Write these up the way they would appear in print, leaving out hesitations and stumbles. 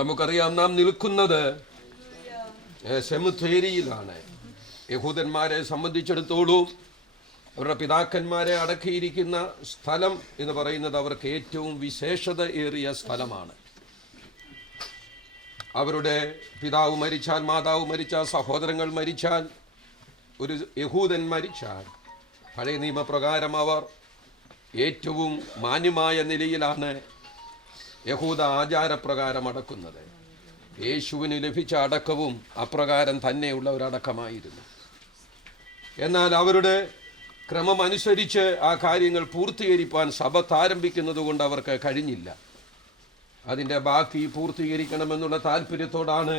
നമുക്കറിയാം, നാം നിൽക്കുന്നത് സെമിത്തേരിയിലാണ്. യഹൂദന്മാരെ സംബന്ധിച്ചിടത്തോളം അവരുടെ പിതാക്കന്മാരെ അടക്കിയിരിക്കുന്ന സ്ഥലം എന്ന് പറയുന്നത് അവർക്ക് ഏറ്റവും വിശേഷത ഏറിയ സ്ഥലമാണ്. അവരുടെ പിതാവ് മരിച്ചാൽ, മാതാവ് മരിച്ചാൽ, സഹോദരങ്ങൾ മരിച്ചാൽ, ഒരു യഹൂദൻ മരിച്ചാൽ പഴയ നിയമപ്രകാരം അവർ ഏറ്റവും മാന്യമായ നിലയിലാണ് യഹൂദ ആചാരപ്രകാരം അടക്കുന്നത്. യേശുവിന് ലഭിച്ച അടക്കവും അപ്രകാരം തന്നെയുള്ള ഒരടക്കമായിരുന്നു. എന്നാൽ അവരുടെ ക്രമമനുസരിച്ച് ആ കാര്യങ്ങൾ പൂർത്തീകരിക്കാൻ സബത്ത് ആരംഭിക്കുന്നത് കൊണ്ട് അവർക്ക് കഴിഞ്ഞില്ല. അതിൻ്റെ ബാക്കി പൂർത്തീകരിക്കണമെന്നുള്ള താല്പര്യത്തോടാണ്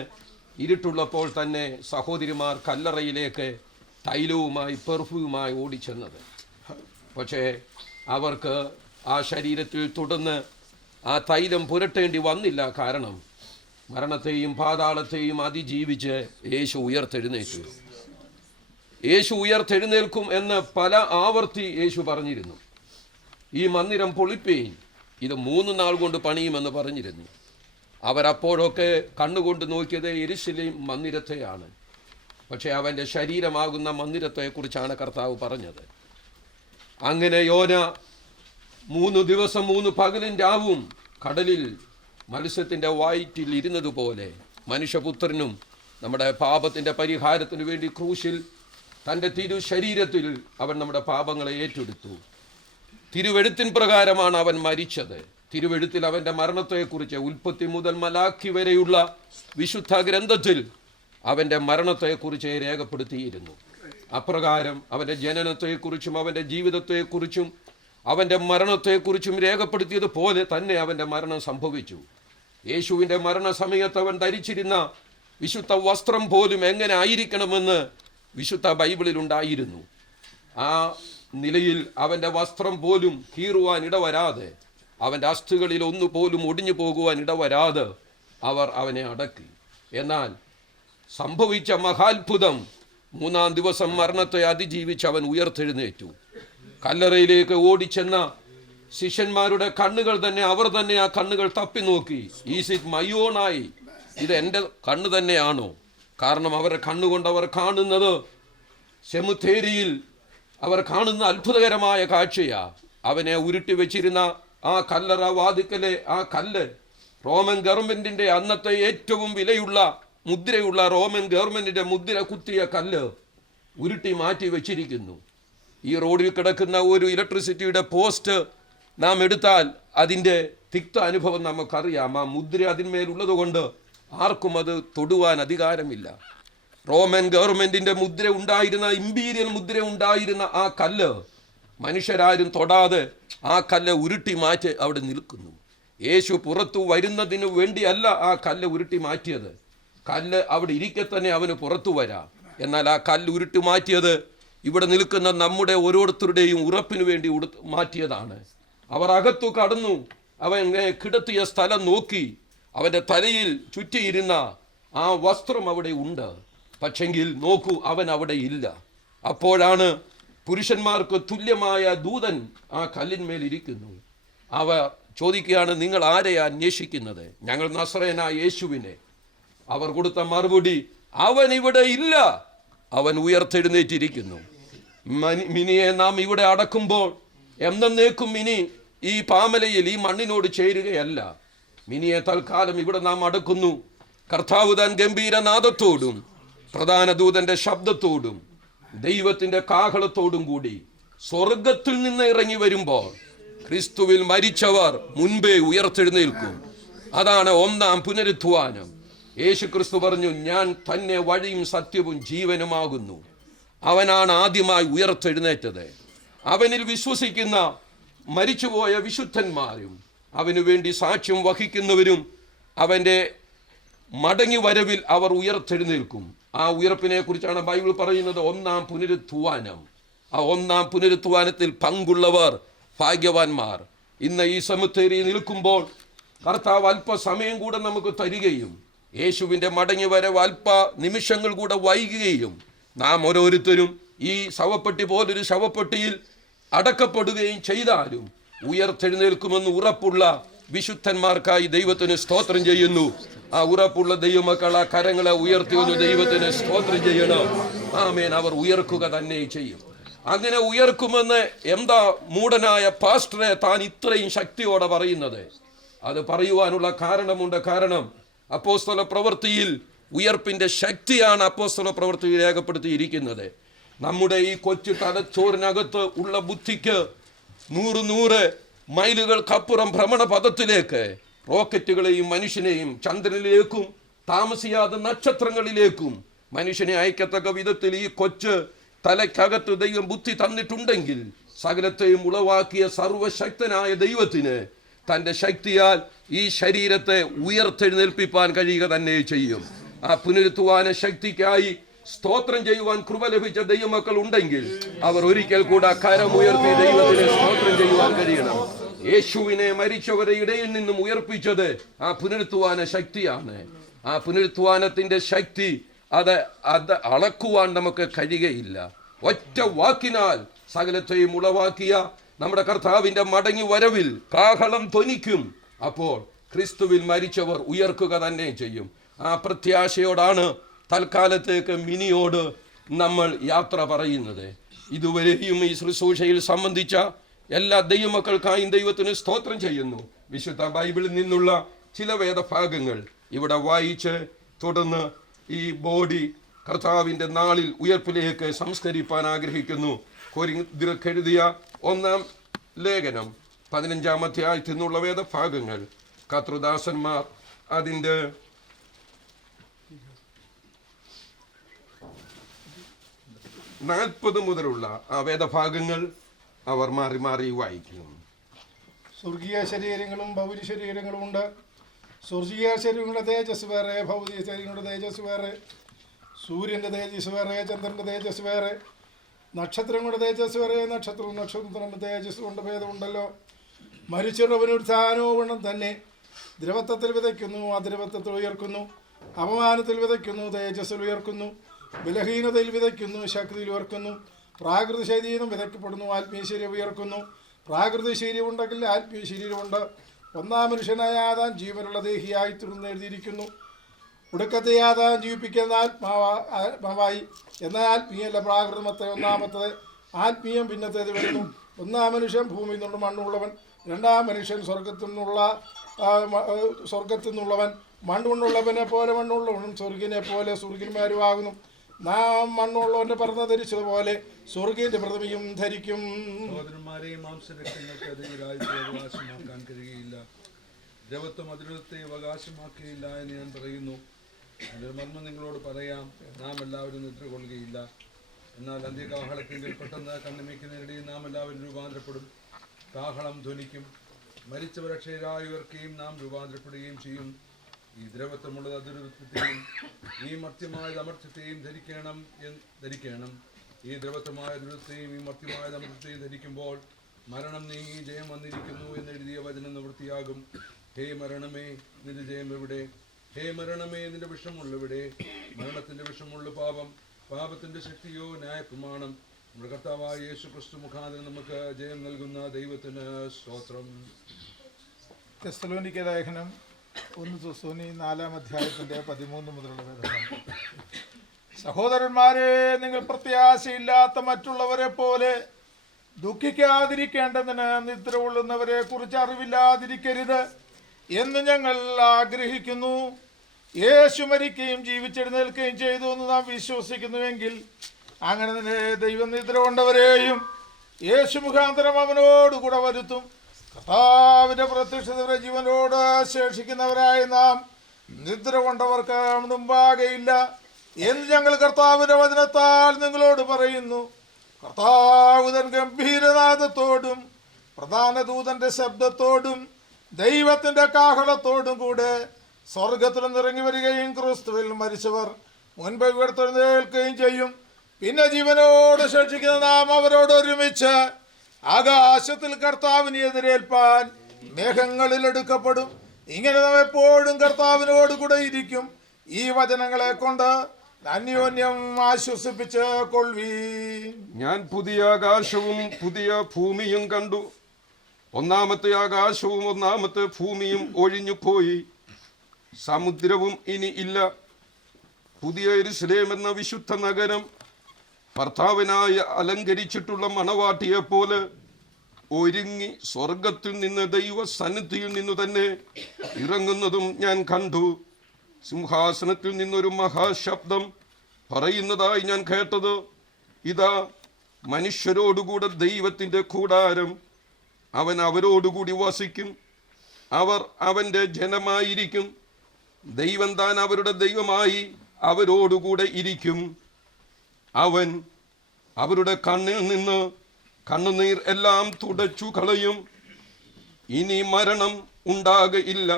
ഇരുട്ടുള്ളപ്പോൾ തന്നെ സഹോദരിമാർ കല്ലറയിലേക്ക് തൈലവുമായി, പെർഫ്യൂമായി ഓടിച്ചെന്നത്. പക്ഷേ അവർക്ക് ആ ശരീരത്തിൽ തുടർന്ന് ആ തൈലം പുരട്ടേണ്ടി വന്നില്ല. കാരണം മരണത്തെയും പാതാളത്തെയും അതിജീവിച്ച് യേശു ഉയർത്തെഴുന്നേറ്റു. യേശു ഉയർത്തെഴുന്നേൽക്കും എന്ന് പല ആവർത്തി യേശു പറഞ്ഞിരുന്നു. ഈ മന്ദിരം പൊളിപ്പേൻ, ഇത് 3 നാൾ കൊണ്ട് പണിയുമെന്ന് പറഞ്ഞിരുന്നു. അവരപ്പോഴൊക്കെ കണ്ണുകൊണ്ട് നോക്കിയത് യെരുശലേം മന്ദിരത്തെയാണ്. പക്ഷേ അവൻ്റെ ശരീരമാകുന്ന മന്ദിരത്തെക്കുറിച്ചാണ് കർത്താവ് പറഞ്ഞത്. അങ്ങനെ യോന 3 ദിവസം 3 പകലും രാവും കടലിൽ മത്സ്യത്തിൻ്റെ വയറ്റിൽ ഇരുന്നതുപോലെ മനുഷ്യപുത്രനും നമ്മുടെ പാപത്തിൻ്റെ പരിഹാരത്തിനു വേണ്ടി ക്രൂശിൽ തൻ്റെ തിരു ശരീരത്തിൽ അവൻ നമ്മുടെ പാപങ്ങളെ ഏറ്റെടുത്തു. തിരുവെഴുത്തിൻ പ്രകാരമാണ് അവൻ മരിച്ചത്. തിരുവെഴുത്തിൽ അവൻ്റെ മരണത്തെക്കുറിച്ച് ഉൽപ്പത്തി മുതൽ മലാഖി വരെയുള്ള വിശുദ്ധ ഗ്രന്ഥത്തിൽ അവൻ്റെ മരണത്തെക്കുറിച്ച് രേഖപ്പെടുത്തിയിരുന്നു. അപ്രകാരം അവൻ്റെ ജനനത്തെക്കുറിച്ചും അവൻ്റെ ജീവിതത്തെക്കുറിച്ചും അവൻ്റെ മരണത്തെക്കുറിച്ചും രേഖപ്പെടുത്തിയതുപോലെ തന്നെ അവൻ്റെ മരണം സംഭവിച്ചു. യേശുവിൻ്റെ മരണസമയത്ത് അവൻ ധരിച്ചിരുന്ന വിശുദ്ധ വസ്ത്രം പോലും എങ്ങനെ ആയിരിക്കണമെന്ന് വിശുദ്ധ ബൈബിളിൽ ഉണ്ടായിരുന്നു. ആ നിലയിൽ അവൻ്റെ വസ്ത്രം പോലും കീറുവാൻ ഇടവരാതെ, അവൻ്റെ അസ്ഥികളിൽ ഒന്നുപോലും ഒടിഞ്ഞു പോകുവാൻ ഇടവരാതെ അവർ അവനെ അടക്കി. എന്നാൽ സംഭവിച്ച മഹാത്ഭുതം, 3-ാം ദിവസം മരണത്തെ അതിജീവിച്ച് അവൻ ഉയർത്തെഴുന്നേറ്റു. കല്ലറയിലേക്ക് ഓടിച്ചെന്ന ശിഷ്യന്മാരുടെ കണ്ണുകൾ തന്നെ, അവർ തന്നെ ആ കണ്ണുകൾ തപ്പി നോക്കി. Is it my own I? ഇത് എൻ്റെ കണ്ണ് തന്നെയാണോ? കാരണം അവരുടെ കണ്ണുകൊണ്ട് അവർ കാണുന്നത് സെമിത്തേരിയിൽ അവർ കാണുന്ന അത്ഭുതകരമായ കാഴ്ചയാ. അവനെ ഉരുട്ടി വെച്ചിരുന്ന ആ കല്ലറ വാതിക്കലെ ആ കല്ല് റോമൻ ഗവൺമെന്റിന്റെ അന്നത്തെ ഏറ്റവും വിലയുള്ള മുദ്രയുള്ള റോമൻ ഗവൺമെന്റിന്റെ മുദ്ര കുത്തിയ കല്ല് ഉരുട്ടി മാറ്റി വെച്ചിരിക്കുന്നു. ഈ റോഡിൽ കിടക്കുന്ന ഒരു ഇലക്ട്രിസിറ്റിയുടെ പോസ്റ്റ് നാം എടുത്താൽ അതിൻ്റെ തിക്ത അനുഭവം നമുക്കറിയാം. ആ മുദ്ര അതിന്മേലുള്ളത് കൊണ്ട് ആർക്കും അത് തൊടുവാൻ അധികാരമില്ല. റോമൻ ഗവൺമെന്റിന്റെ മുദ്ര ഉണ്ടായിരുന്ന, ഇമ്പീരിയൽ മുദ്ര ഉണ്ടായിരുന്ന ആ കല്ല് മനുഷ്യരാരും തൊടാതെ ആ കല്ല് ഉരുട്ടി മാറ്റി അവിടെ നിൽക്കുന്നു. യേശു പുറത്തു വരുന്നതിന് വേണ്ടിയല്ല ആ കല്ല് ഉരുട്ടി മാറ്റിയത്. കല്ല് അവിടെ ഇരിക്കെ തന്നെ അവന് പുറത്തു വരാം. എന്നാൽ ആ കല്ല് ഉരുട്ടി മാറ്റിയത് ഇവിടെ നിൽക്കുന്ന നമ്മുടെ ഓരോരുത്തരുടെയും ഉറപ്പിനു വേണ്ടി മാറ്റിയതാണ്. അവർ അകത്തു കടന്നു. അവൻ കിടത്തിയ സ്ഥലം നോക്കി. അവൻ്റെ തലയിൽ ചുറ്റിയിരുന്ന ആ വസ്ത്രം അവിടെ ഉണ്ട്. പക്ഷെങ്കിൽ നോക്കൂ, അവൻ അവിടെ ഇല്ല. അപ്പോഴാണ് പുരുഷന്മാർക്ക് തുല്യമായ ദൂതൻ ആ കല്ലിന്മേൽ ഇരിക്കുന്നു. അവർ ചോദിക്കുകയാണ്, നിങ്ങൾ ആരെയാ അന്വേഷിക്കുന്നത്? ഞങ്ങൾ നസറേനായ യേശുവിനെ. അവർ കൊടുത്ത മറുപടി, അവൻ ഇവിടെ ഇല്ല, അവൻ ഉയർത്തെഴുന്നേറ്റിരിക്കുന്നു. മിനിയെ നാം ഇവിടെ അടക്കുമ്പോൾ എന്നേക്കും മിനി ഈ പാമലയിൽ ഈ മണ്ണിനോട് ചേരുകയല്ല. മിനിയെ തൽക്കാലം ഇവിടെ നാം അടക്കുന്നു. കർത്താവ് താൻ ഗംഭീരനാദത്തോടും പ്രധാന ദൂതന്റെ ശബ്ദത്തോടും ദൈവത്തിന്റെ കാഹളത്തോടും കൂടി സ്വർഗത്തിൽ നിന്ന് ഇറങ്ങി വരുമ്പോൾ ക്രിസ്തുവിൽ മരിച്ചവർ മുൻപേ ഉയർത്തെഴുന്നേൽക്കും. അതാണ് 1-ാം പുനരുത്ഥാനം. യേശു ക്രിസ്തു പറഞ്ഞു, ഞാൻ തന്നെ വഴിയും സത്യവും ജീവനുമാകുന്നു. അവനാണ് ആദ്യമായി ഉയർത്തെഴുന്നേറ്റത്. അവനിൽ വിശ്വസിക്കുന്ന മരിച്ചുപോയ വിശുദ്ധന്മാരും അവനു വേണ്ടി സാക്ഷ്യം വഹിക്കുന്നവരും അവൻ്റെ മടങ്ങി വരവിൽ അവർ ഉയർത്തെഴുന്നേൽക്കും. ആ ഉയർപ്പിനെ കുറിച്ചാണ് ബൈബിൾ പറയുന്നത് 1-ാം പുനരുത്ഥാനം. ആ 1-ാം പുനരുത്ഥാനത്തിൽ പങ്കുള്ളവർ ഭാഗ്യവാന്മാർ. ഇന്ന് ഈ സെമിത്തേരിയിൽ നിൽക്കുമ്പോൾ കർത്താവ് അല്പസമയം കൂടെ നമുക്ക് തരികയും യേശുവിൻ്റെ മടങ്ങി വരവ് അല്പ നിമിഷങ്ങൾ കൂടെ വൈകുകയും നാം ഓരോരുത്തരും ഈ ശവപ്പെട്ടി പോലൊരു ശവപ്പെട്ടിയിൽ അടക്കപ്പെടുകയും ചെയ്താലും ഉയർത്തെഴുന്നേൽക്കുമെന്ന് ഉറപ്പുള്ള വിശുദ്ധന്മാർക്കായി ദൈവത്തിന് സ്തോത്രം ചെയ്യുന്നു. ആ ഉറപ്പുള്ള ദൈവമക്കൾ ആ കരങ്ങളെ ഉയർത്തി ഒന്ന് ദൈവത്തിന് സ്തോത്രം ചെയ്യണം. ആമേൻ. അവർ ഉയർക്കുക തന്നെ ചെയ്യും. അങ്ങനെ ഉയർക്കുമെന്ന് എന്താ മൂഢനായ പാസ്റ്ററെ താൻ ഇത്രയും ശക്തിയോടെ പറയുന്നത്? അത് പറയുവാനുള്ള കാരണമുണ്ട്. കാരണം അപ്പോസ്തല പ്രവൃത്തിയിൽ ഉയർപ്പിന്റെ ശക്തിയാണ് അപ്പോസ്തല പ്രവൃത്തിയിൽ രേഖപ്പെടുത്തിയിരിക്കുന്നത്. നമ്മുടെ ഈ കൊച്ചു തലച്ചോറിനകത്ത് ഉള്ള ബുദ്ധിക്ക് 100 മൈലുകൾക്കപ്പുറം ഭ്രമണപഥത്തിലേക്ക് റോക്കറ്റുകളെയും മനുഷ്യനെയും ചന്ദ്രനിലേക്കും താമസിയാതെ നക്ഷത്രങ്ങളിലേക്കും മനുഷ്യനെ അയക്കത്തക്ക വിധത്തിൽ ഈ കൊച്ച് തലയ്ക്കകത്ത് ദൈവം ബുദ്ധി തന്നിട്ടുണ്ടെങ്കിൽ സകലത്തെയും ഉളവാക്കിയ സർവശക്തനായ ദൈവത്തിന് തൻ്റെ ശക്തിയാൽ ഈ ശരീരത്തെ ഉയർത്തെഴുന്നേൽപ്പിക്കാൻ കഴിയുക തന്നെ ചെയ്യും. ആ പുനരുത്ഥാന ശക്തിക്കായി സ്തോത്രം ചെയ്യുവാൻ കൃപ ലഭിച്ച ദൈവമക്കൾ ഉണ്ടെങ്കിൽ അവർ ഒരിക്കൽ കൂടെ കരമുയർത്തി ദൈവത്തിന് സ്തോത്രം ചെയ്യുവാൻ കഴിയണം. യേശുവിനെ മരിച്ചവരുടെ ഇടയിൽ നിന്നും ഉയർപ്പിച്ചത് ആ പുനരുത്ഥാന ശക്തിയാണ്. ആ പുനരുത്ഥാനത്തിന്റെ ശക്തി അത് അളക്കുവാൻ നമുക്ക് കഴിയുകയില്ല. ഒറ്റ വാക്കിനാൽ സകലത്തെയും ഉളവാക്കിയ നമ്മുടെ കർത്താവിന്റെ മടങ്ങി വരവിൽ കാഹളം ധ്വനിക്കും. അപ്പോൾ ക്രിസ്തുവിൽ മരിച്ചവർ ഉയർക്കുക തന്നെ ചെയ്യും. ആ പ്രത്യാശയോടാണ് തൽക്കാലത്തേക്ക് മിനിയോട് നമ്മൾ യാത്ര പറയുന്നത്. ഇതുവരെയും ഈ ശുശ്രൂഷയിൽ സംബന്ധിച്ച എല്ലാ ദൈവമക്കൾക്കായും ദൈവത്തിന് സ്തോത്രം ചെയ്യുന്നു. വിശുദ്ധ ബൈബിളിൽ നിന്നുള്ള ചില വേദഭാഗങ്ങൾ ഇവിടെ വായിച്ച് തുടർന്ന് ഈ ബോഡി കർത്താവിൻ്റെ നാളിൽ ഉയർപ്പിലേക്ക് സംസ്കരിപ്പാൻ ആഗ്രഹിക്കുന്നു. കൊരിന്ത്യർക്ക് എഴുതിയ 1-ാം ലേഖനം 15-ാം അധ്യായത്തിൽ നിന്നുള്ള വേദഭാഗങ്ങൾ കർത്തൃദാസന്മാർ അതിൻ്റെ 40 മുതലുള്ള ആ വേദഭാഗങ്ങൾ അവർ മാറി മാറി വായിക്കും. സ്വർഗീയ ശരീരങ്ങളും ഭൗതിക ശരീരങ്ങളും ഉണ്ട്. സ്വർഗീയ ശരീരങ്ങളുടെ തേജസ് വേറെ, ഭൗതിക ശരീരങ്ങളുടെ തേജസ് വേറെ. സൂര്യൻ്റെ തേജസ് വേറെ, ചന്ദ്രൻ്റെ തേജസ് വേറെ, നക്ഷത്രങ്ങളുടെ തേജസ് വേറെ. നക്ഷത്രം തേജസ് കൊണ്ട് ഭേദമുണ്ടല്ലോ. മരിച്ചവരുടെ പുനരുത്ഥാനവും തന്നെ. ദ്രവത്വത്തിൽ വിതയ്ക്കുന്നു, അദ്രവത്വത്തിൽ ഉയർക്കുന്നു. അപമാനത്തിൽ വിതയ്ക്കുന്നു, തേജസ്സിൽ ഉയർക്കുന്നു. ബലഹീനതയിൽ വിതയ്ക്കുന്നു, ശക്തിയിൽ ഉയർക്കുന്നു. പ്രാകൃത ശരീരം വിതയ്ക്കപ്പെടുന്നു, ആത്മീയ ശരീരം ഉയർക്കുന്നു. പ്രാകൃത ശരീരം ഉണ്ടെങ്കിൽ ആത്മീയ ശരീരമുണ്ട്. 1-ാം മനുഷ്യനായ ആദാൻ ജീവനുള്ള ദേഹിയായി തീർന്ന് എഴുതിയിരിക്കുന്നു. ഒടുക്കത്തെ ആദാൻ ജീവിപ്പിക്കുന്ന ആത്മാവായി. എന്നാൽ ആത്മീയല്ല, പ്രാകൃതമത്തെ 1-ാമത്തത്. ആത്മീയം പിന്നത്തേത് വരുന്നു. 1-ാം മനുഷ്യൻ ഭൂമിയിൽ നിന്നുള്ള മണ്ണുള്ളവൻ. 2-ാം മനുഷ്യൻ സ്വർഗത്തിൽ നിന്നുള്ളവൻ. മണ്ണുള്ളവനെ പോലെ മണ്ണുള്ളവനും സ്വർഗിനെ പോലെ സ്വർഗന്മാരുമാകുന്നു. നാം മണ്ണുള്ളവന്റെ പറഞ്ഞ ധരിച്ചതുപോലെ സ്വർഗീന്റെ പ്രതിമയും ധരിക്കും. സഹോദരന്മാരെയും മാംസരക്തങ്ങൾക്ക് അവകാശമാക്കാൻ കഴിയുകയില്ല. ദേവത്വം അതിരത്തെ അവകാശമാക്കിയില്ല എന്ന് ഞാൻ പറയുന്നു. അതിൻ്റെ മർമ്മം നിങ്ങളോട് പറയാം. നാം എല്ലാവരും നിദ്ര കൊള്ളുകയില്ല. എന്നാൽ അന്ത്യകാഹളത്തിൻ്റെ പെട്ടെന്ന് കണ്ണുമിക്കുന്നതിനിടയിൽ നാം എല്ലാവരും രൂപാന്തരപ്പെടും. കാഹളം ധ്വനിക്കും. മരിച്ചവർ അക്ഷയരായി ഉയർക്കുകയും നാം രൂപാന്തരപ്പെടുകയും ചെയ്യും. ഈ ദ്രവത്വമുള്ളത് അദുരത്വത്തെയും ഈ മർത്യമായ അമർത്യത്തെയും ധരിക്കണം. ഈ ദ്രവത്വമായ ദുരത്തെയും ഈ മർത്യമായ അമർത്യത്തെയും ധരിക്കുമ്പോൾ മരണം നീങ്ങി ജയം വന്നിരിക്കുന്നു എന്നെഴുതിയ വചനം നിവൃത്തിയാകും. ഹേ മരണമേ, നിന്റെ ജയം എവിടെ? ഹേ മരണമേ, നിന്റെ വിഷമുള്ളവിടെ? മരണത്തിന്റെ വിഷമുള്ള പാപം, പാപത്തിന്റെ ശക്തിയോ ന്യായപ്രമാണം. നമ്മുടെ കർത്താവായ യേശു ക്രിസ്തു മുഖാന്തരം നമുക്ക് ജയം നൽകുന്ന ദൈവത്തിന് സ്തോത്രം. തെസ്സലോനിക്ക ലേഖനം 1 തെസ്സലോനി 4-ാം അധ്യായത്തിന്റെ 13 മുതലുള്ള വേദഭാഗം. സഹോദരന്മാരെ, നിങ്ങൾ പ്രത്യാശയില്ലാത്ത മറ്റുള്ളവരെ പോലെ ദുഃഖിക്കാതിരിക്കേണ്ടതിന് നിദ്ര കൊള്ളുന്നവരെ കുറിച്ച് അറിവില്ലാതിരിക്കരുത് എന്ന് ഞങ്ങൾ ആഗ്രഹിക്കുന്നു. യേശു മരിക്കുകയും ജീവിച്ചെഴുന്നേൽക്കുകയും ചെയ്തു എന്ന് നാം വിശ്വസിക്കുന്നുവെങ്കിൽ അങ്ങനെ തന്നെ ദൈവം നിദ്ര കൊണ്ടവരെയും യേശു മുഖാന്തരം അവനോടുകൂടെ വരുത്തും. കർത്താവിന്റെ പ്രത്യക്ഷതയുടെ ജീവനോട് ശേഷിക്കുന്നവരായ നാം നിദ്ര കൊണ്ടവർക്ക് മുമ്പാകെയില്ല എന്ന് ഞങ്ങൾ കർത്താവിന്റെ വചനത്താൽ നിങ്ങളോട് പറയുന്നു. കർത്താവ് തൻ ഗംഭീരനാദത്തോടും പ്രധാന ദൂതന്റെ ശബ്ദത്തോടും ദൈവത്തിന്റെ കാഹളത്തോടും കൂടെ സ്വർഗത്തിൽ നിറങ്ങി വരികയും ക്രിസ്തുവിൽ മരിച്ചവർ മുൻപ് ഉയർത്തെഴുന്നേൽക്കുകയും ചെയ്യും. പിന്നെ ജീവനോട് ശേഷിക്കുന്ന നാം അവരോട് ഒരുമിച്ച് ആകാശത്തിൽ കർത്താവിനെ എതിരേൽപ്പാൻ മേഘങ്ങളിൽ എടുക്കപ്പെടും. ഇങ്ങനെ നാം എപ്പോഴും കർത്താവിനോട് കൂടെ ഇരിക്കും. ഈ വചനങ്ങളെ കൊണ്ട് അന്യോന്യം ആശ്വസിപ്പിച്ച് കൊള്ളുവീൻ. ഞാൻ പുതിയ ആകാശവും പുതിയ ഭൂമിയും കണ്ടു. ഒന്നാമത്തെ ആകാശവും ഒന്നാമത്തെ ഭൂമിയും ഒഴിഞ്ഞു പോയി, സമുദ്രവും ഇനി ഇല്ല. പുതിയ യെരൂശലേം എന്ന വിശുദ്ധ നഗരം ഭർത്താവിനായി അലങ്കരിച്ചിട്ടുള്ള മണവാട്ടിയെ പോലെ ഒരുങ്ങി സ്വർഗത്തിൽ നിന്ന് ദൈവ സന്നിധിയിൽ നിന്നു തന്നെ ഇറങ്ങുന്നതും ഞാൻ കണ്ടു. സിംഹാസനത്തിൽ നിന്നൊരു മഹാശബ്ദം പറയുന്നതായി ഞാൻ കേട്ടത്, ഇതാ മനുഷ്യരോടുകൂടെ ദൈവത്തിൻ്റെ കൂടാരം, അവൻ അവരോടുകൂടി വസിക്കും, അവർ അവൻ്റെ ജനമായിരിക്കും, ദൈവം താൻ അവരുടെ ദൈവമായി അവരോടുകൂടെ ഇരിക്കും. അവൻ അവരുടെ കണ്ണിൽ നിന്ന് കണ്ണുനീർ എല്ലാം തുടച്ചു കളയും. ഇനി മരണം ഉണ്ടാകയില്ല,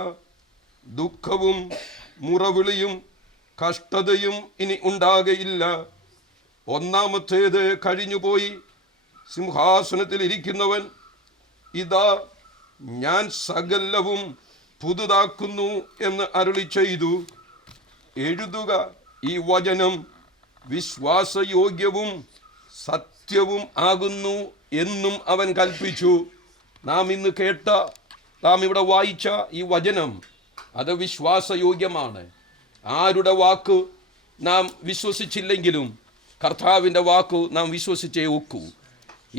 ദുഃഖവും മുറവിളിയും കഷ്ടതയും ഇനി ഉണ്ടാകയില്ല. ഒന്നാമത്തേത് കഴിഞ്ഞുപോയി. സിംഹാസനത്തിൽ ഇരിക്കുന്നവൻ, ഇതാ ഞാൻ സകലവും പുതുതാക്കുന്നു എന്ന് അരുളി ചെയ്തു. എഴുതുക, ഈ വചനം വിശ്വാസയോഗ്യവും സത്യവും ആകുന്നു എന്നും അവൻ കൽപ്പിച്ചു. നാം ഇന്ന് കേട്ട, നാം ഇവിടെ വായിച്ച ഈ വചനം അത് വിശ്വാസയോഗ്യമാണ്. ആരുടെ വാക്ക് നാം വിശ്വസിച്ചില്ലെങ്കിലും കർത്താവിൻ്റെ വാക്കു നാം വിശ്വസിച്ചേ ഒക്കൂ.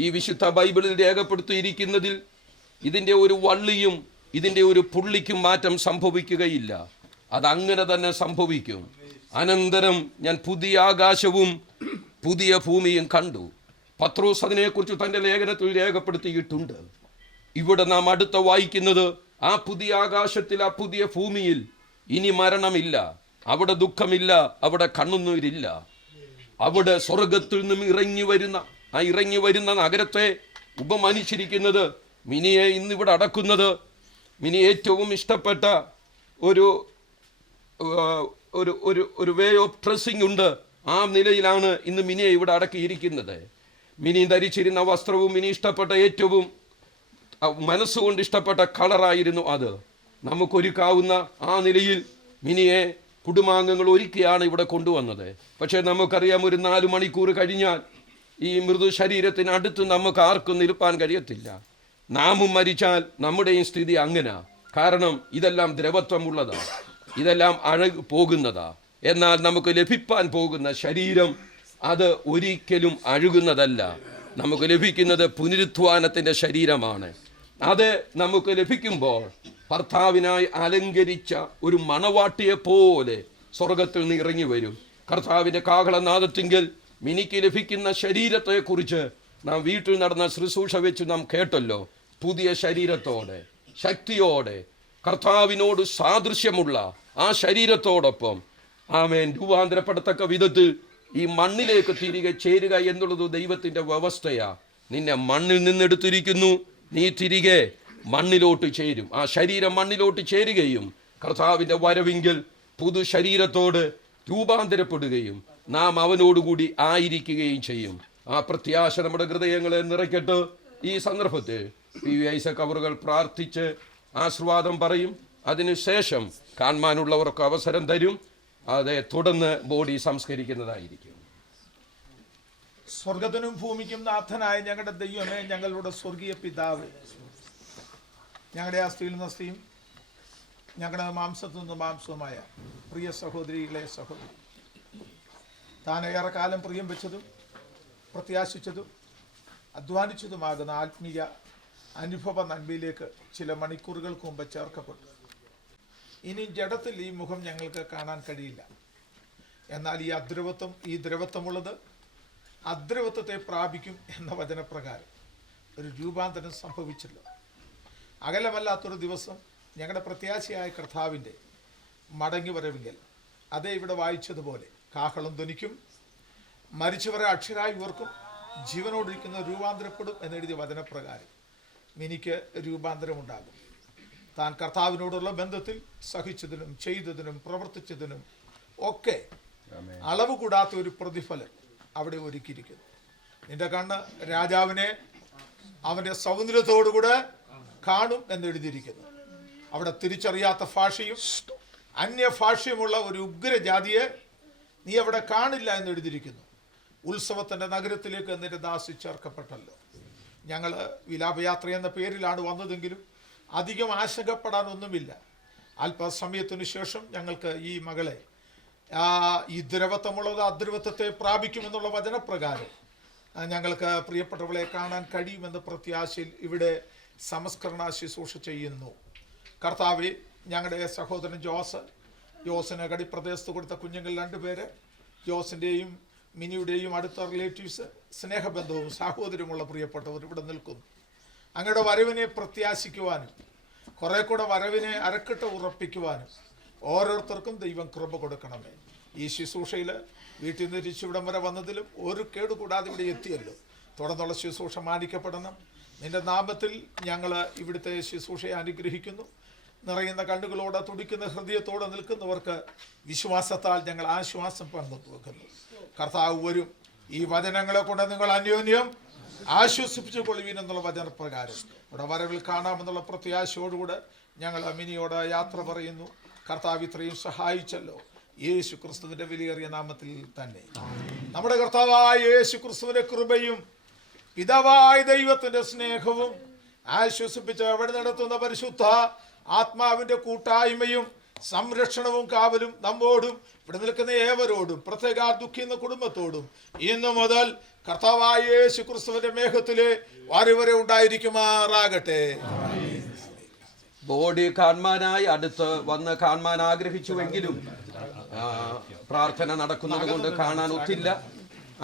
ഈ വിശുദ്ധ ബൈബിളിൽ രേഖപ്പെടുത്തിയിരിക്കുന്നതിൽ ഇതിൻ്റെ ഒരു വള്ളിയും ഇതിൻ്റെ ഒരു പുള്ളിക്കും മാറ്റം സംഭവിക്കുകയില്ല. അതങ്ങനെ തന്നെ സംഭവിക്കും. അനന്തരം ഞാൻ പുതിയ ആകാശവും പുതിയ ഭൂമിയും കണ്ടു. പത്രോസ് അതിനെക്കുറിച്ച് തൻ്റെ ലേഖനത്തിൽ രേഖപ്പെടുത്തിയിട്ടുണ്ട്. ഇവിടെ നാം അടുത്ത വായിക്കുന്നത്, ആ പുതിയ ആകാശത്തിൽ, ആ പുതിയ ഭൂമിയിൽ ഇനി മരണമില്ല, അവിടെ ദുഃഖമില്ല, അവിടെ കണ്ണുനീരില്ല. അവിടെ സ്വർഗത്തിൽ നിന്നും ഇറങ്ങി വരുന്ന നഗരത്തെ ഉപമാനിച്ചിരിക്കുന്നത്, മിനിയെ ഇന്നിവിടെ അടക്കുന്നത്, മിനി ഏറ്റവും ഇഷ്ടപ്പെട്ട ഒരു വേ ഓഫ് ഡ്രസ്സിംഗ് ഉണ്ട്. ആ നിലയിലാണ് ഇന്ന് മിനിയെ ഇവിടെ അടക്കിയിരിക്കുന്നത്. മിനി ധരിച്ചിരുന്ന വസ്ത്രവും മിനി ഇഷ്ടപ്പെട്ട ഏറ്റവും മനസ്സുകൊണ്ട് ഇഷ്ടപ്പെട്ട കളറായിരുന്നു അത്. നമുക്കൊരുക്കാവുന്ന ആ നിലയിൽ മിനിയെ കുടുംബാംഗങ്ങൾ ഒരുക്കിയാണ് ഇവിടെ കൊണ്ടുവന്നത്. പക്ഷേ നമുക്കറിയാം, ഒരു 4 മണിക്കൂർ കഴിഞ്ഞാൽ ഈ മൃദു ശരീരത്തിനടുത്ത് നമുക്ക് ആർക്കും നിൽപ്പാൻ കഴിയത്തില്ല. നാമും മരിച്ചാൽ നമ്മുടെയും സ്ഥിതി അങ്ങനെ. കാരണം ഇതെല്ലാം ദ്രവത്വമുള്ളതാണ്, ഇതെല്ലാം പോകുന്നതാ. എന്നാൽ നമുക്ക് ലഭിപ്പാൻ പോകുന്ന ശരീരം അത് ഒരിക്കലും അഴുകുന്നതല്ല. നമുക്ക് ലഭിക്കുന്നത് പുനരുത്ഥാനത്തിൻ്റെ ശരീരമാണ്. അത് നമുക്ക് ലഭിക്കുമ്പോൾ ഭർത്താവിനായി അലങ്കരിച്ച ഒരു മണവാട്ടിയെ പോലെ സ്വർഗത്തിൽ നിന്ന് ഇറങ്ങി വരും. കർത്താവിൻ്റെ കാഹളനാദത്തിങ്കിൽ മിനിക്ക് ലഭിക്കുന്ന ശരീരത്തെക്കുറിച്ച് നാം വീട്ടിൽ നടന്ന ശുശ്രൂഷ വെച്ച് നാം കേട്ടല്ലോ. പുതിയ ശരീരത്തോടെ, ശക്തിയോടെ, കർത്താവിനോട് സാദൃശ്യമുള്ള ആ ശരീരത്തോടൊപ്പം ആമേൻ രൂപാന്തരപ്പെടത്തക്ക വിധത്തിൽ ഈ മണ്ണിലേക്ക് തിരികെ ചേരുക എന്നുള്ളത് ദൈവത്തിൻ്റെ വ്യവസ്ഥയാ. നിന്നെ മണ്ണിൽ നിന്നെടുത്തിരിക്കുന്നു, നീ തിരികെ മണ്ണിലോട്ട് ചേരും. ആ ശരീരം മണ്ണിലോട്ട് ചേരുകയും കർത്താവിൻ്റെ വരവിങ്കിൽ പുതു ശരീരത്തോട് രൂപാന്തരപ്പെടുകയും നാം അവനോടുകൂടി ആയിരിക്കുകയും ചെയ്യും. ആ പ്രത്യാശ നമ്മുടെ ഹൃദയങ്ങളെ നിറയ്ക്കട്ടെ. ഈ സന്ദർഭത്തിൽ PV ഐസക് അവറുകൾ പ്രാർത്ഥിച്ച് ആശീർവാദം പറയും. അതിനുശേഷം കാണുവാനുള്ളവർക്ക് അവസരം തരും. അതെ, തുടർന്ന് ബോഡി സംസ്കരിക്കുന്നതായിരിക്കും. സ്വർഗത്തിനും ഭൂമിക്കും നാഥനായ ഞങ്ങളുടെ ദൈവമേ, ഞങ്ങളുടെ സ്വർഗീയ പിതാവ്, ഞങ്ങളുടെ അസ്ഥിയിൽ നിന്ന് അസ്ഥിയും ഞങ്ങളുടെ മാംസത്തിൽ നിന്ന് മാംസവുമായ പ്രിയ സഹോദരികളെ, സഹോദരി, താൻ ഏറെ കാലം പ്രിയം വെച്ചതും പ്രത്യാശിച്ചതും അധ്വാനിച്ചതുമാകുന്ന ആത്മീയ അനുഭവ നന്മയിലേക്ക് ചില മണിക്കൂറുകൾക്ക് മുമ്പ് ചേർക്കപ്പെട്ടു. ഇനി ജഡത്തിൽ ഈ മുഖം ഞങ്ങൾക്ക് കാണാൻ കഴിയില്ല. എന്നാൽ ഈ ദ്രവത്വമുള്ളത് അദ്രവത്വത്തെ പ്രാപിക്കും എന്ന വചനപ്രകാരം ഒരു രൂപാന്തരം സംഭവിച്ചല്ലോ. അകലമല്ലാത്തൊരു ദിവസം ഞങ്ങളുടെ പ്രത്യാശയായ കർത്താവിൻ്റെ മടങ്ങി വരവിങ്കൽ അതേ ഇവിടെ വായിച്ചതുപോലെ കാഹളം ധ്വനിക്കും, മരിച്ചവരെ അക്ഷരായി ഉയർക്കും, ജീവനോടിരിക്കുന്ന രൂപാന്തരപ്പെടും എന്നെഴുതിയ വചനപ്രകാരം മിനിക്ക് രൂപാന്തരമുണ്ടാകും. താൻ കർത്താവിനോടുള്ള ബന്ധത്തിൽ സഹിച്ചതിനും ചെയ്തതിനും പ്രവർത്തിച്ചതിനും ഒക്കെ അളവ് കൂടാത്ത ഒരു പ്രതിഫലം അവിടെ ഒരുക്കിയിരിക്കുന്നു. നിന്റെ കണ്ണ് രാജാവിനെ അവൻ്റെ സൗന്ദര്യത്തോടുകൂടെ കാണും എന്നെഴുതിയിരിക്കുന്നു. അവിടെ തിരിച്ചറിയാത്ത ഭാഷയും അന്യഭാഷയുമുള്ള ഒരു ഉഗ്രജാതിയെ നീ അവിടെ കാണില്ല എന്നെഴുതിയിരിക്കുന്നു. ഉത്സവത്തിൻ്റെ നഗരത്തിലേക്ക് നിന്റെ ദാസി ചേർക്കപ്പെട്ടല്ലോ. ഞങ്ങൾ വിലാപയാത്ര എന്ന പേരിലാണ് വന്നതെങ്കിലും അധികം ആശങ്കപ്പെടാനൊന്നുമില്ല. അല്പസമയത്തിനു ശേഷം ഞങ്ങൾക്ക് ഈ മകളെ ഈ ദ്രവത്വമുള്ളത് അദ്രവത്വത്തെ പ്രാപിക്കുമെന്നുള്ള വചനപ്രകാരം ഞങ്ങൾക്ക് പ്രിയപ്പെട്ടവളെ കാണാൻ കഴിയുമെന്ന പ്രത്യാശയിൽ ഇവിടെ സംസ്കരണ ശുശ്രൂഷ ചെയ്യുന്നു. കർത്താവെ, ഞങ്ങളുടെ സഹോദരൻ ജോസിന് കടിപ്രദേശത്ത് കൊടുത്ത കുഞ്ഞുങ്ങൾ 2 പേര്, ജോസിൻ്റെയും മിനിയുടെയും അടുത്ത റിലേറ്റീവ്സ്, സ്നേഹബന്ധവും സാഹോദര്യമുള്ള പ്രിയപ്പെട്ടവർ ഇവിടെ നിൽക്കുന്നു. അങ്ങയുടെ വരവിനെ പ്രത്യാശിക്കുവാനും കുറെ കൂടെ വരവിനെ അരക്കിട്ട് ഉറപ്പിക്കുവാനും ഓരോരുത്തർക്കും ദൈവം കൃപ കൊടുക്കണമേ. ഈ ശുശ്രൂഷയിൽ വീട്ടിൽ നിന്ന് തിരിച്ചിവിടം വരെ വന്നതിലും ഒരു കേടുകൂടാതെ ഇവിടെ എത്തിയല്ലോ. തുടർന്നുള്ള ശുശ്രൂഷ മാനിക്കപ്പെടണം. നിന്റെ നാമത്തിൽ ഞങ്ങൾ ഇവിടുത്തെ ശുശ്രൂഷയെ അനുഗ്രഹിക്കുന്നു. നിറയുന്ന കണ്ണുകളോടെ തുടിക്കുന്ന ഹൃദയത്തോടെ നിൽക്കുന്നവർക്ക് വിശ്വാസത്താൽ ഞങ്ങൾ ആശ്വാസം പങ്കുവെക്കുന്നു. കർത്താവ് വരും. ഈ വചനങ്ങളെ കൊണ്ട് നിങ്ങൾ അന്യോന്യം ആശ്വസിപ്പിച്ചു കൊള്ളുവീൻ എന്നുള്ള വചനപ്രകാരം ഇവിടെ വരവിൽ കാണാമെന്നുള്ള പ്രത്യാശയോടുകൂടെ ഞങ്ങൾ മിനിയോട് യാത്ര പറയുന്നു. കർത്താവ് ഇത്രയും സഹായിച്ചല്ലോ. യേശു ക്രിസ്തുവിന്റെ വിലയേറിയ നാമത്തിൽ തന്നെ നമ്മുടെ കർത്താവായ യേശു ക്രിസ്തുവിന്റെ കൃപയും പിതാവായ ദൈവത്തിന്റെ സ്നേഹവും ആശ്വസിപ്പിച്ച് അവിടെ നടത്തുന്ന പരിശുദ്ധ ആത്മാവിന്റെ കൂട്ടായ്മയും സംരക്ഷണവും കാവലും നമ്മോടും ഇവിടെ നിൽക്കുന്ന ഏവരോടും പ്രത്യേക ദുഃഖിക്കുന്ന കുടുംബത്തോടും ഇന്നു മുതൽ കർത്താവായ യേശു ക്രിസ്തുവിന്റെ മേഘത്തിലെ വരെ ഉണ്ടായിരിക്കുമാറാകട്ടെ. ബോഡി കാണാനായി അടുത്ത് വന്ന് കാണാൻ ആഗ്രഹിച്ചുവെങ്കിലും പ്രാർത്ഥന നടക്കുന്നത് കൊണ്ട് കാണാൻ ഒത്തില്ല.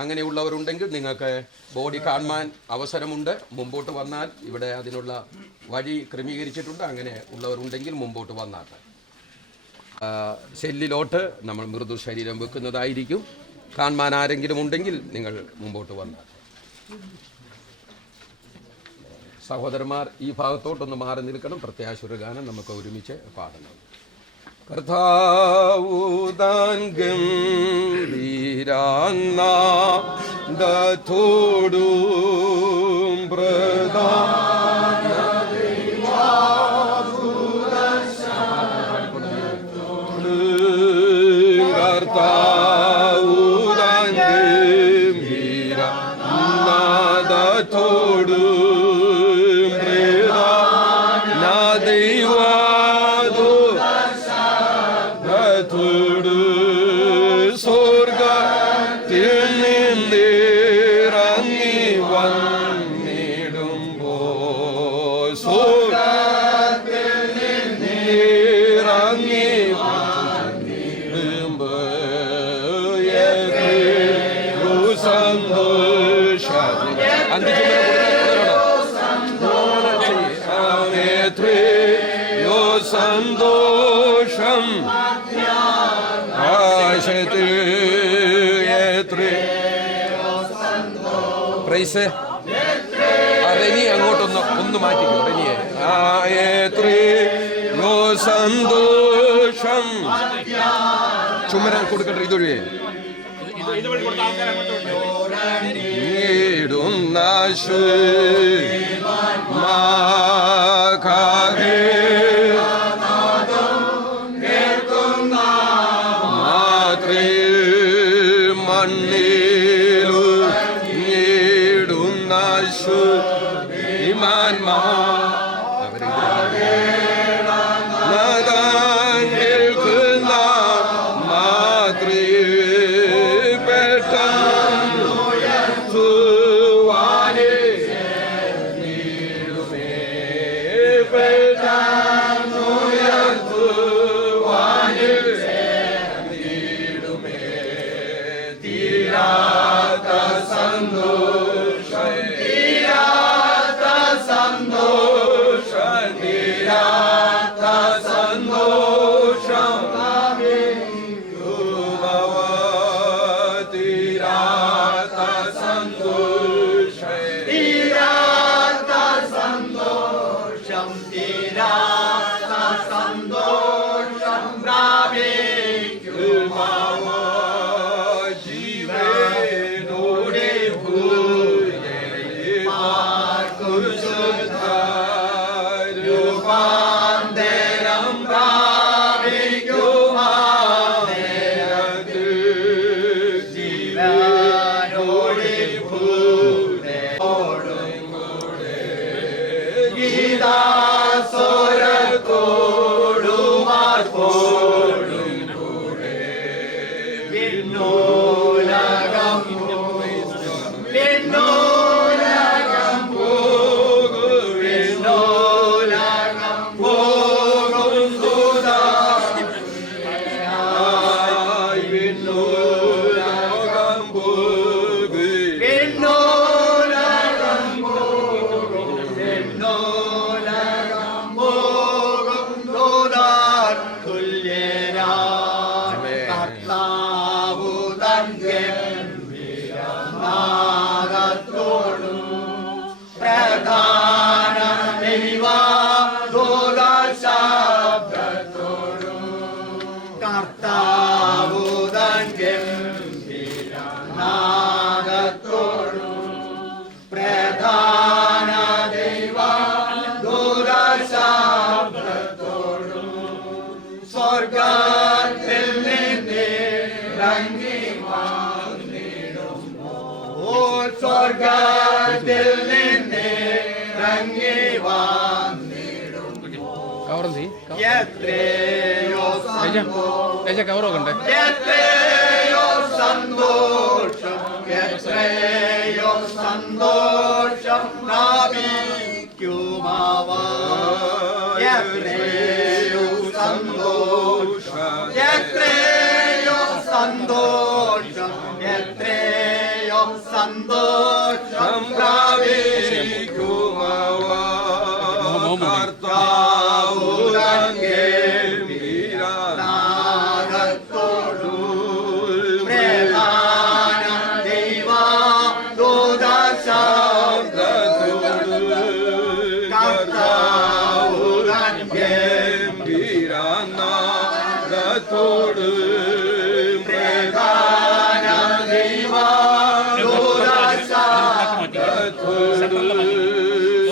അങ്ങനെയുള്ളവരുണ്ടെങ്കിൽ നിങ്ങൾക്ക് ബോഡി കാണാൻ അവസരമുണ്ട്. മുമ്പോട്ട് വന്നാൽ ഇവിടെ അതിനുള്ള വഴി ക്രമീകരിച്ചിട്ടുണ്ട്. അങ്ങനെ ഉള്ളവരുണ്ടെങ്കിൽ മുമ്പോട്ട് വന്നാട്ടെ. സെല്ലിലോട്ട് നമ്മൾ മൃദു ശരീരം വെക്കുന്നതായിരിക്കും. കാണാൻ ആരെങ്കിലും ഉണ്ടെങ്കിൽ നിങ്ങൾ മുമ്പോട്ട് വന്നാൽ. സഹോദരന്മാർ ഈ ഭാഗത്തോട്ടൊന്ന് മാറി നിൽക്കണം. പ്രത്യാശുര ഗാനം നമുക്ക് ഒരുമിച്ച് പാടണം. കർത്താവുദാൻ ഗംഭീരാനാദത്തോടും കർത്താവുദാൻ ഗംഭീരാനാദത്തോടും സന്തോഷം പ്രൈസ് റെനി അങ്ങോട്ടൊന്ന് മാറ്റിക്കോ. റെനിയെ എത്രയോ സന്തോഷം ചുമരാൻ കൊടുക്കട്ടെ. ഇതൊഴിയേ മണ്ണിലു നീടുന്ന കേൾക്കുന്ന മാത്രേ പെട്ടെന്നുയർത്തുവാനേ നീടുമേ പെട്ടെന്നുയർത്തുവാനേ നീടുമേ തീരാത്ത സന്തോഷം തീരാത്ത സന്തോഷം കവറും ചെയ് കവറൊക്കെ ഉണ്ട്. സന്തോഷം എത്രയോ സന്തോഷം എത്രയോ സന്തോഷം എത്രയോ സന്തോഷം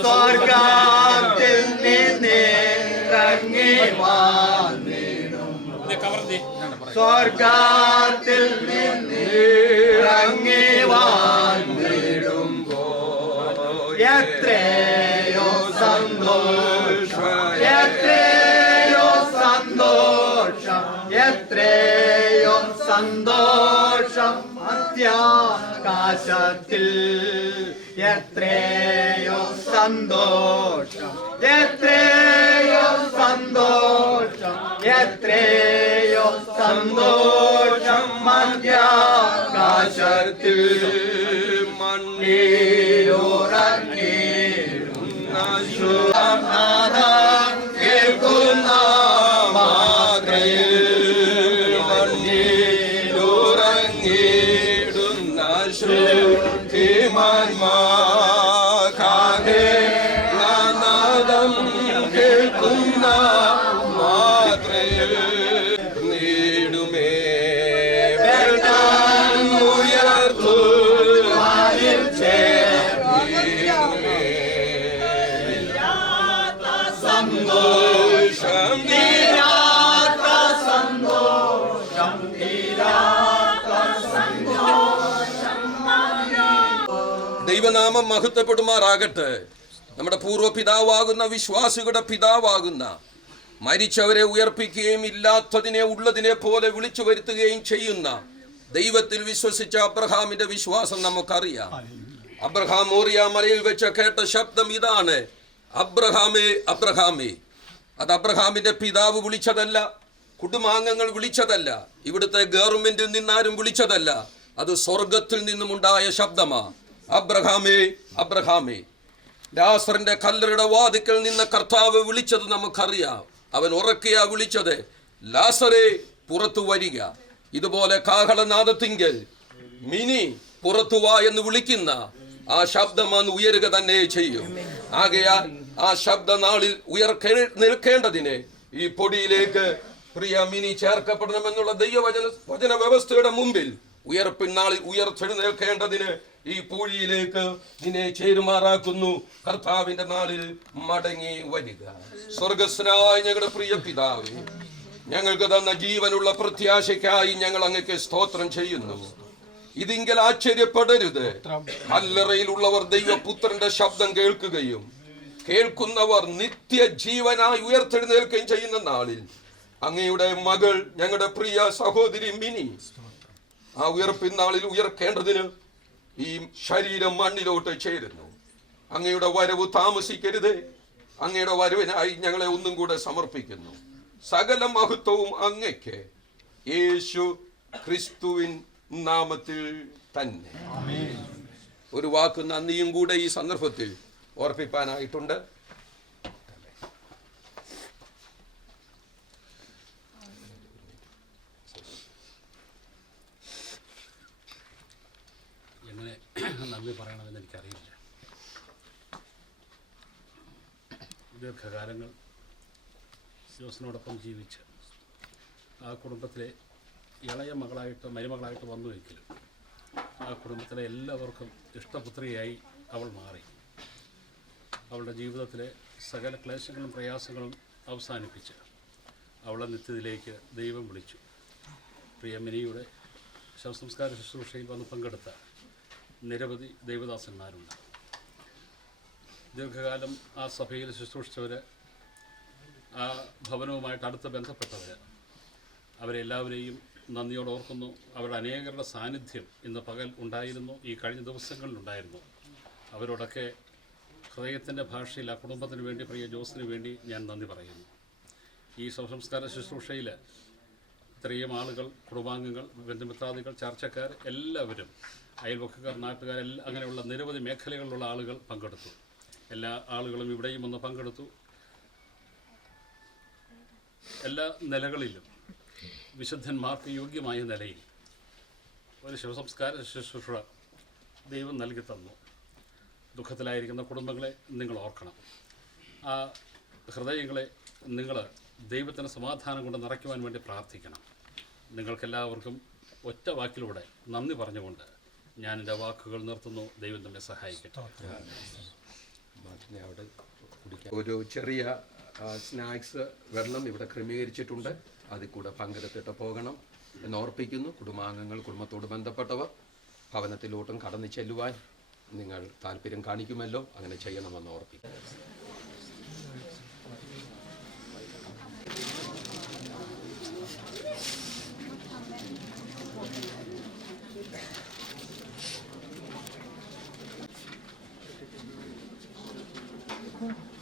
സ്വർഗത്തിൽ നിന്നിറങ്ങി വന്നിടും സ്വർഗത്തിൽ നിന്നിറങ്ങി വന്നിടുമ്പോ എത്രയോ സന്തോഷം എത്രയോ സന്തോഷം എത്രയോ സന്തോഷം അത്യാകാശത്തിൽ എത്രയോ സന്തോഷം എത്രയോ സന്തോഷം എത്രയോ സന്തോഷം മധ്യാകാശത്തിൽ മണ്ണിലുറങ്ങിടുന്ന ശുഭനാഥൻ കേൾക്കുന്ന മാത്രയിൽ മണ്ണിലുറങ്ങിടുന്ന ശുദ്ധിമാന്മാകാതെ നാദം കേൾക്കുന്ന മാത്രയിൽ നേടുമേ ഉയർത്തു സന്തോഷം തീരാത്ത സന്തോഷം തീരാത്ത സന്തോഷം. ദൈവനാമം മഹത്വപ്പെടുമാറാകട്ടെ. നമ്മുടെ പൂർവ്വപിതാവാകുന്ന വിശ്വാസികളുടെ പിതാവാകുന്ന മരിച്ചവരെ ഉയർപ്പിക്കുകയും ഇല്ലാത്തതിനെ ഉള്ളതിനെ പോലെ വിളിച്ചു വരുത്തുകയും ചെയ്യുന്ന ദൈവത്തിൽ വിശ്വസിച്ച അബ്രഹാമിന്റെ വിശ്വാസം നമുക്കറിയാം. അബ്രഹാം മോറിയ മലയിൽ വെച്ച് കേട്ട ശബ്ദം ഇതാണ്, അബ്രഹാമേ അബ്രഹാമേ. അത് അബ്രഹാമിന്റെ പിതാവ് വിളിച്ചതല്ല, കുടുംബാംഗങ്ങൾ വിളിച്ചതല്ല, ഇവിടുത്തെ ഗവൺമെന്റിൽ നിന്നാരും വിളിച്ചതല്ല. അത് സ്വർഗത്തിൽ നിന്നുമുണ്ടായ ശബ്ദമാ. അബ്രഹാമേ അബ്രഹാമേ. ലാസറിന്റെ കല്ലറയുടെ വാതിക്കൽ നിന്ന് കർത്താവ് വിളിച്ചത് നമുക്കറിയാം. അവൻ ഉറക്കെയാ വിളിച്ചത്, ലാസറേ പുറത്തു വരിക. ഇതുപോലെ കാഹളനാദത്തിങ്കൽ മിനി പുറത്തു വാ എന്ന് വിളിക്കുന്ന ആ ശബ്ദം അന്ന് ഉയരുക തന്നെ ചെയ്യും. ആകയാൽ ആ ശബ്ദ നാളിൽ നിൽക്കേണ്ടതിന് ഈ പൊടിയിലേക്ക് പ്രിയ മിനി ചേർക്കപ്പെടണമെന്നുള്ള ദൈവവചന വ്യവസ്ഥയുടെ മുമ്പിൽ ഉയർപ്പിൻ നാളിൽ ഉയർത്തെഴുന്നേൽക്കേണ്ടതിന് ഈ പൂഴിയിലേക്ക് നിന്നെ ചേരുമാറാക്കുന്നു. കർത്താവിന്റെ നാളിൽ മടങ്ങി വരിക. സ്വർഗസ്നായ ഞങ്ങളുടെ പ്രിയ പിതാവേ, ഞങ്ങൾക്ക് തന്ന ജീവനുള്ള പ്രത്യാശയ്ക്കായി ഞങ്ങൾ അങ്ങക്ക് സ്തോത്രം ചെയ്യുന്നു. ഇതിങ്കൽ ആശ്ചര്യപ്പെടരുത്. കല്ലറയിലുള്ളവർ ദൈവപുത്രന്റെ ശബ്ദം കേൾക്കുകയും കേൾക്കുന്നവർ നിത്യജീവനായി ഉയർത്തെഴുന്നേൽക്കുകയും ചെയ്യുന്ന നാളിൽ അങ്ങയുടെ മകൾ ഞങ്ങളുടെ പ്രിയ സഹോദരി മിനി ആ ഉയർപ്പിൻ നാളിൽ ഉയർക്കേണ്ടതിന് ഈ ശരീരം മണ്ണിലോട്ട് ചേരുന്നു. അങ്ങയുടെ വരവ് താമസിക്കരുത്. അങ്ങയുടെ വരവിനായി ഞങ്ങളെ ഒന്നും കൂടെ സമർപ്പിക്കുന്നു. സകല മഹത്വവും അങ്ങയ്ക്ക് യേശു ക്രിസ്തുവിൻ നാമത്തിൽ തന്നെ. ഒരു വാക്ക് നന്ദിയും കൂടെ ഈ സന്ദർഭത്തിൽ ഓർപ്പിക്കാനായിട്ടുണ്ട്. എങ്ങനെ നന്ദി പറയണമെന്ന് എനിക്കറിയില്ല. ദീർഘകാലങ്ങൾ ജോസിനോടൊപ്പം ജീവിച്ച് ആ കുടുംബത്തിലെ ഇളയ മരുമകളായിട്ട് വന്നുവെങ്കിലും ആ കുടുംബത്തിലെ എല്ലാവർക്കും ഇഷ്ടപുത്രിയായി അവൾ മാറി. അവളുടെ ജീവിതത്തിലെ സകല ക്ലേശങ്ങളും പ്രയാസങ്ങളും അവസാനിപ്പിച്ച് അവളെ നിത്യത്തിലേക്ക് ദൈവം വിളിച്ചു. പ്രിയ മിനിയുടെ ശവസംസ്കാര ശുശ്രൂഷയിൽ വന്ന് പങ്കെടുത്ത നിരവധി ദൈവദാസന്മാരുണ്ട്. ദീർഘകാലം ആ സഭയിൽ ശുശ്രൂഷിച്ചവർ, ആ ഭവനവുമായിട്ട് അടുത്ത് ബന്ധപ്പെട്ടവർ, അവരെല്ലാവരെയും നന്ദിയോടെ ഓർക്കുന്നു. അവരുടെ അനേകരുടെ സാന്നിധ്യം ഇന്ന് പകൽ ഉണ്ടായിരുന്നു, ഈ കഴിഞ്ഞ ദിവസങ്ങളിലുണ്ടായിരുന്നു. അവരോടൊക്കെ ഹൃദയത്തിൻ്റെ ഭാഷയിൽ ആ കുടുംബത്തിന് വേണ്ടി, പ്രിയ ജോസിന് വേണ്ടി ഞാൻ നന്ദി പറയുന്നു. ഈ ശവസംസ്കാര ശുശ്രൂഷയിൽ ഇത്രയും ആളുകൾ, കുടുംബാംഗങ്ങൾ, ബന്ധുമിത്രാദികൾ, ചർച്ചക്കാർ എല്ലാവരും, അയൽവക്കക്കാർ, നാട്ടുകാർ, അങ്ങനെയുള്ള നിരവധി മേഖലകളിലുള്ള ആളുകൾ പങ്കെടുത്തു. എല്ലാ ആളുകളും ഇവിടെയും ഒന്ന് പങ്കെടുത്തു. എല്ലാ നിലകളിലും വിശുദ്ധന്മാർക്ക് യോഗ്യമായ നിലയിൽ ഒരു ശവസംസ്കാര ശുശ്രൂഷ ദൈവം നൽകി തന്നു. ദുഃഖത്തിലായിരിക്കുന്ന കുടുംബങ്ങളെ നിങ്ങൾ ഓർക്കണം. ആ ഹൃദയങ്ങളെ നിങ്ങൾ ദൈവത്തിന് സമാധാനം കൊണ്ട് നിറയ്ക്കുവാൻ വേണ്ടി പ്രാർത്ഥിക്കണം. നിങ്ങൾക്കെല്ലാവർക്കും ഒറ്റ വാക്കിലൂടെ നന്ദി പറഞ്ഞുകൊണ്ട് ഞാൻ എൻ്റെ വാക്കുകൾ നിർത്തുന്നു. ദൈവം നമ്മെ സഹായിക്കട്ടെ. ഒരു ചെറിയ സ്നാക്സ്, വെള്ളം ഇവിടെ ക്രമീകരിച്ചിട്ടുണ്ട്. അതിൽ കൂടെ പങ്കെടുത്തിട്ട് പോകണം എന്നോർപ്പിക്കുന്നു. കുടുംബാംഗങ്ങൾ, കുടുംബത്തോട് ബന്ധപ്പെട്ടവർ ഭവനത്തിലോട്ടും കടന്നു ചെല്ലുവാൻ നിങ്ങൾ താല്പര്യം കാണിക്കുമല്ലോ, അങ്ങനെ ചെയ്യണമെന്ന് ഓർപ്പിക്കും. Cool.